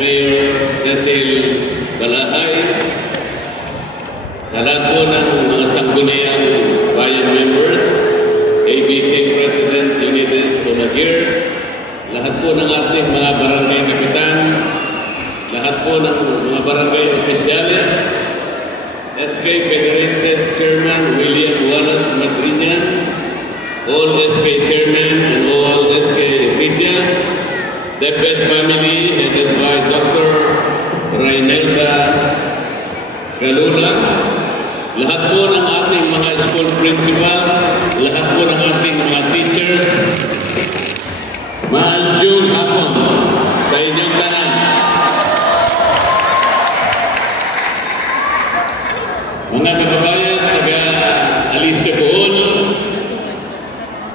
Mayor Cecil Balahay, sa lahat po ng mga sangguniang bayan members, ABC President Leonidas Bonagir, lahat po ng ating mga barangay kapitan, lahat po ng mga barangay opisyales, SK Federated Chairman William Wallace Madrinian, all SK Chairmen and all SK officials, the Pet family headed by Dr. Raynelda Galula, lahat po ng ating mga school principals, lahat po ng ating mga teachers, maaljong hapon sa inyong tanan. Mga kababayan, taga-Alicia Bohol,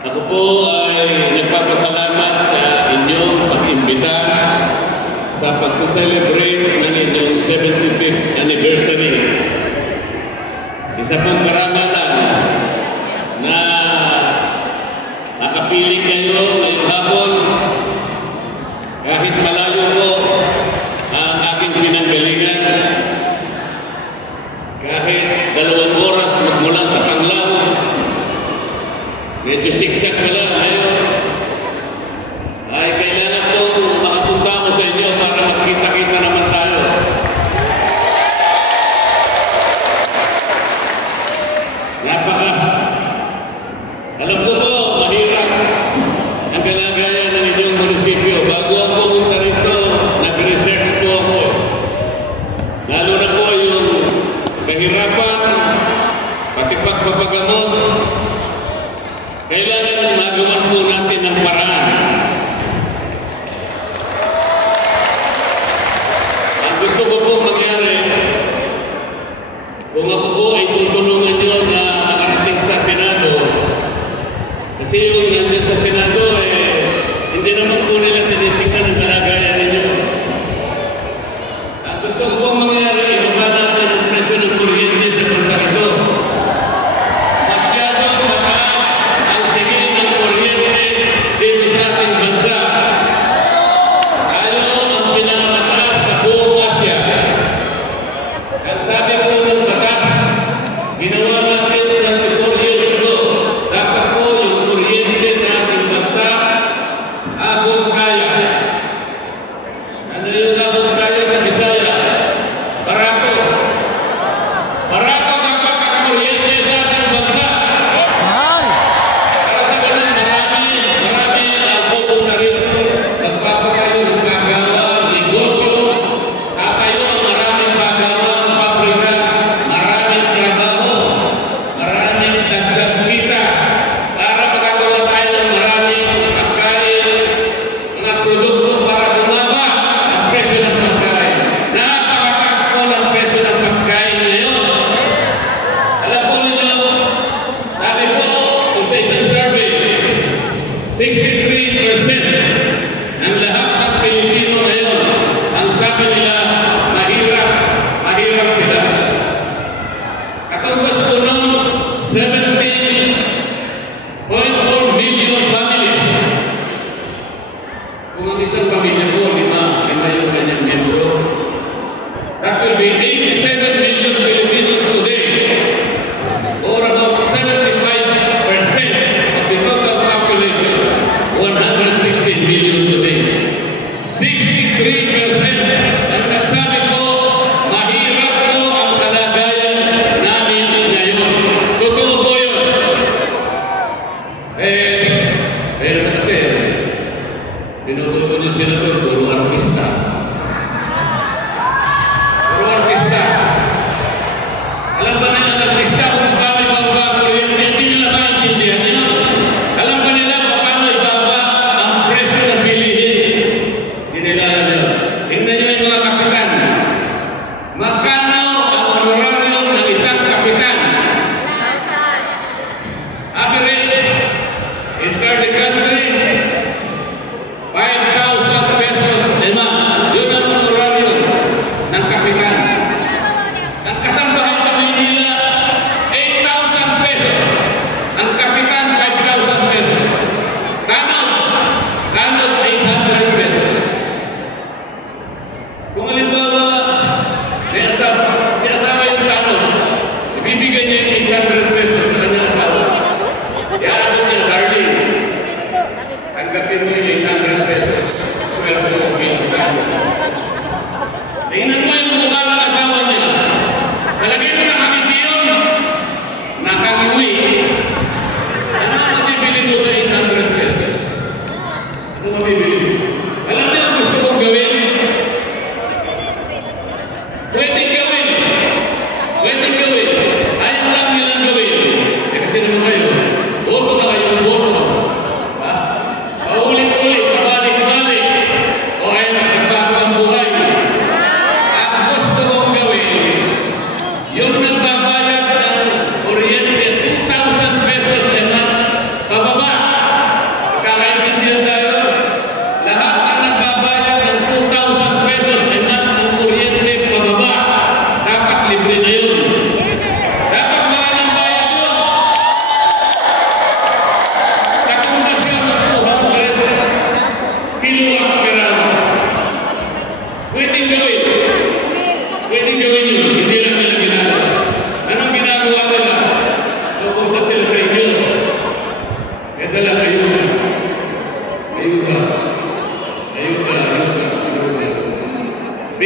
ako po ay nagpapasalamat sa inyong pag-imbita sa pagsa-celebrate ng inyong 75th anniversary. Isa pong karangalan na makapiling kayo ngayong hapon kahit malayo po ang aking pinanggalingan, kahit 2 oras magmula sa Panglao, medyo siksak ka lang ngayon, ay kailangan pong makapunta ko sa inyo para magkita-kita naman tayo. Alam ko po, mahirap ang kalagayan ng inyong munisipyo. Bago ako pumunta rito, nag-research po ako. Lalo na po yung kahirapan, pati pagpapagamot. Kailangan magawan po natin ng paraan. Ang gusto ko po mangyari, kung ako po ay tutulungan nyo na makarating sa Senado, kasi yung nandun sa Senado, hindi naman po nila tinitignan ang kalagayan ninyo. Ang gusto ko po mangyari, ibaba natin ang presyo ng kuryente sa bansa ito. Masyadong mataas ang singil ng kuryente dito sa ating bansa. Ano ang pinakamataas sa buong Asya? Ang sabi po ng batas, ginawa natin 24 years ago, dapat po yung kuryente sa ating bansa abot kaya. Ano yung abot kaya sa Bisaya? Barato. Barato dapat ang kuryente sa ating bansa. Para sa ganun, marami ang pupunta rito. Magpapakayo ng pagawa, negosyo, tatayo ang maraming pagawa, pabrika, maraming trabaho, maraming dagdag kita para makagawa tayo ng maraming pagkain, mga produkto para bumaba ang presyo ng pagkain. Napakataas po ng presyo ng pagkain ngayon. Alam po ninyo, sabi po kung sa isang survey, 63% ng lahat ng Pilipino ngayon, ang sabi nila, mahirap sila. Katumbas po ng 17.4 million families. Kung ang isang pamilya po, lima yung kanyang membro, that will be 87 million Filipinos today, or about 75% of the total population, 116 million today. 63% ang nagsabi po, mahirap po ang kalagayan namin ngayon. Totoo po yun. Pero na kasi, pinuputo niyo sila doon, puro artista. Puro artista. Alam ba nila ang artista kung paano ibaba ang kuryente? Hindi nila maintindihan yun. Alam ba nila kung paano ibaba ang presyo na bilihin? Hindi nila alam yun. Tingnan nyo yung mga kapitan. Magkano ang honorarium ng isang kapitan? Average in the country, 5,000 pesos a month. Yun ang honorarium ng kapitan. Ang kasambahay sa Maynila,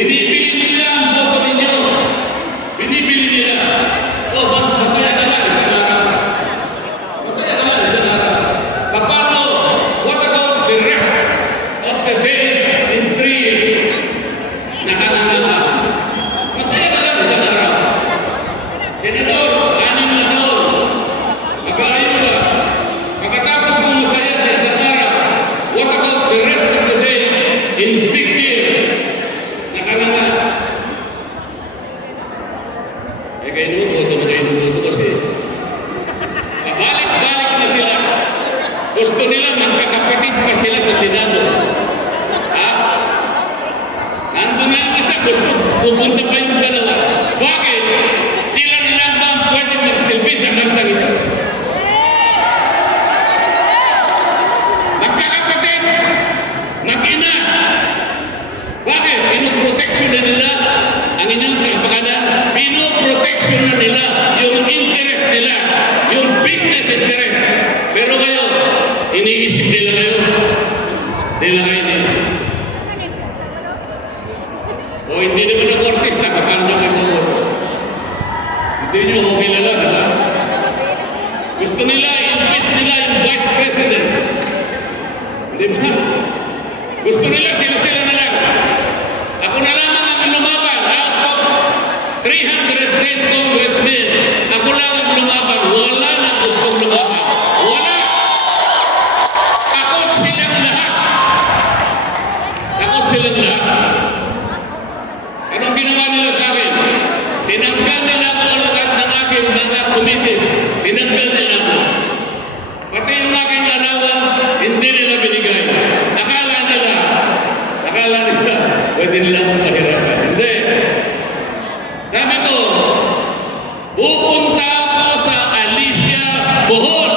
Binibili nila ang boto ninyo. Binibili nila. Oh, masaya ka lang isang araw. Masaya ka lang isang araw. Paano? What about the rest of the days in 3 years? Nakakalaga. Masaya ka lang isang araw. Senador, 6 na taon. Mag-aayuda. Pagkatapos mo masaya sa isang araw, what about the rest of the days in 6 years? Nakakalaga. Eh, kayo boto na kayo boto kasi pabalik-balik na sila. Gusto nila magkakapatid pa sila sa Senado. Ha? Nandun na ang isa, gusto pupunta pa yung dalawa. Bakit? Sila nilang ba ang pwede magsilbi sa bansang ito? Magkakapatid! Mag-ina! Bakit? Pinoproteksyon na nila ang inyong kapakanan. Pinoproteksyon na nila yung interest nila, yung business interest. Pero kayo, iniisip nila kayo. Nila kayo iniisip. O hindi naman ako artista, paano na kayo mamoto? Hindi nyo ako kilala, diba? Gusto nila, impeach nila yung vice president. Di ba? Gusto nila, sila na lang. Ako na lamang ang lumaban. Out of 310 congressmen, ako lang ang lumaban. Wala na gustong lumaban. Wala! Takot silang lahat. Takot silang lahat. Anong ginawa nila sa akin? Tinanggal nila ako lahat ng aking mga committees. Tinanggal nila ako. Pati yung aking allowance, hindi nila binigay. Akala nila, pwede nila akong mahirapan. Hindi. Sabi ko, pupunta ako sa Alicia, Bohol.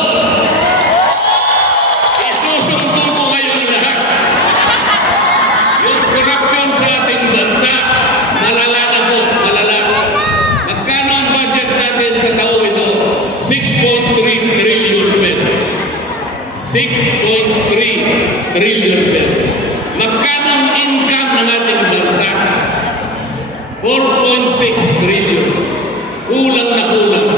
Isusumbong ko kayong lahat. Yung corruption sa ating bansa, malala na po, malala. Magkano ang budget natin sa taong ito? 6.3 trillion pesos. 6.3 trillion pesos. Magkano ang income ng ating bansa? 4.6 trillion. Kulang na kulang.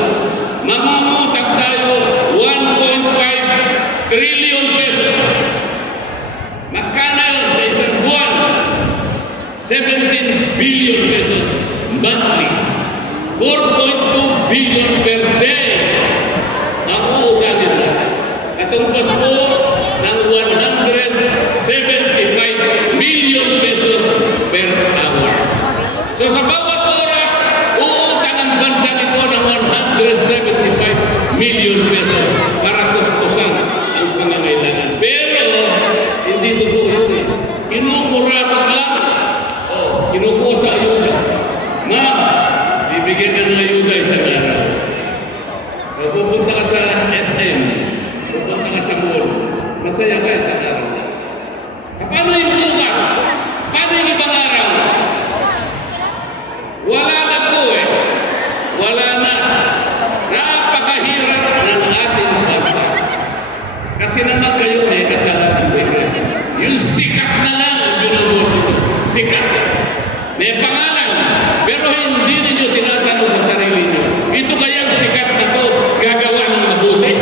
Mamamutang tayo 1.5 trillion pesos. Magkano yun sa isang buwan? 17 billion pesos monthly. 4.2 billion per day. Ang uutangin natin. Katumbas po ng 175 million pesos per hour. So sa bawat oras, uutang ang bansa nito ng 175 million pesos para tustusan ang pangangailangan. Pero, hindi totoo yun eh. Kinukurapat lang. O, kinukuha sa ayuda. Ma'am, bibigyan ka ng ayuda isang araw. O, pupunta ka sa SM. Pupunta ka sa mall. Masaya ka isang araw. Paano yung bukas? Paano yung ibang araw? Wala na po eh. Wala na. Napakahirap ng ating bansa. Kasi naman kayo may kasalanan bigay. Yung sikat na lang ang binoboto nyo. Sikat. May pangalan. Pero hindi ninyo tinatanong sa sarili nyo. Ito kayang sikat na to gagawa ng mabuti.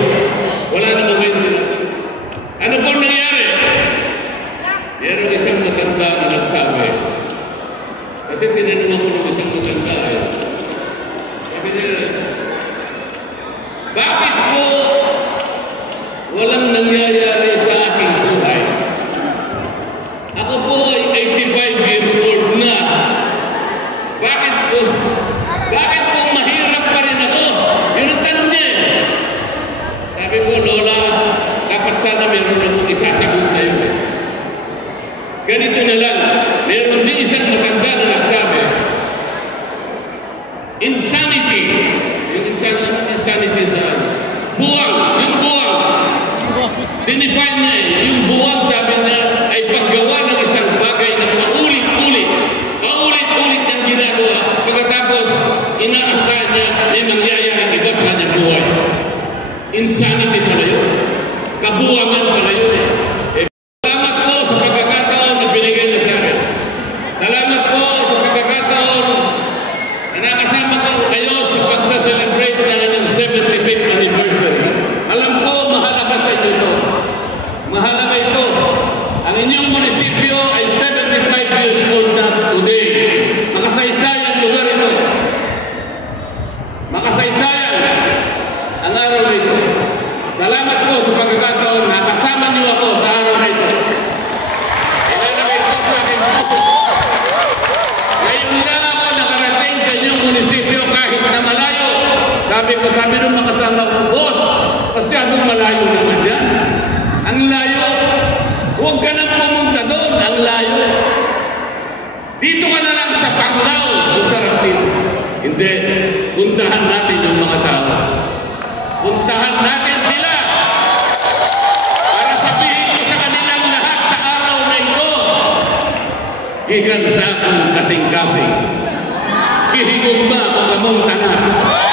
Wala na mo ngayon tinatanong. Ano po nangyari? Meron isang matanda na nagsabi. Kasi tinanong ako ng isang matanda eh. Sabi niya, bakit po walang nangyayari sa aking buhay? Ako po ay 85 years old na. Bakit po mahirap pa rin ako? Yun ang tanong niya. Sabi ko, Lola, dapat sana meron akong isasagot sa iyo. Ganito na lang, meron din isang matanda na nagsabi, insanity, yung insanity saan? Buwang, yung buwang. Dinefine niya eh, yung buwang sabi niya ay paggawa ng isang bagay na paulit-ulit ang ginagawa. Pagkatapos, inaasahan niya may mangyayari iba sa kanyang buhay. Insanity pala yun. Kabuwangan pala yun eh. Salamat po sa pagkakataon na binigay niyo sa akin. Salamat po sa mahalaga ito. Ang inyong munisipyo ay 75 years old na today. Makasaysayang lugar ito. Makasaysayan ang araw na ito. Salamat po sa pagkakataon na kasama niyo ako sa araw na ito. Ilalagay ko sa aking puso. Ngayon lang ako nakarating sa inyong munisipyo kahit na malayo. Sabi nung makasama ko, boss, masyadong malayo naman yan. Ang layo. Huwag ka nang pumunta doon. Ang layo. Dito ka na lang sa Panglao. Ang sarap dito. Hindi. Puntahan natin yung mga tao. Puntahan natin sila. Para sabihin ko sa kanilang lahat sa araw na ito. Gikan sa akong kasing-kasing. Kihigog ba ako kamong tanan?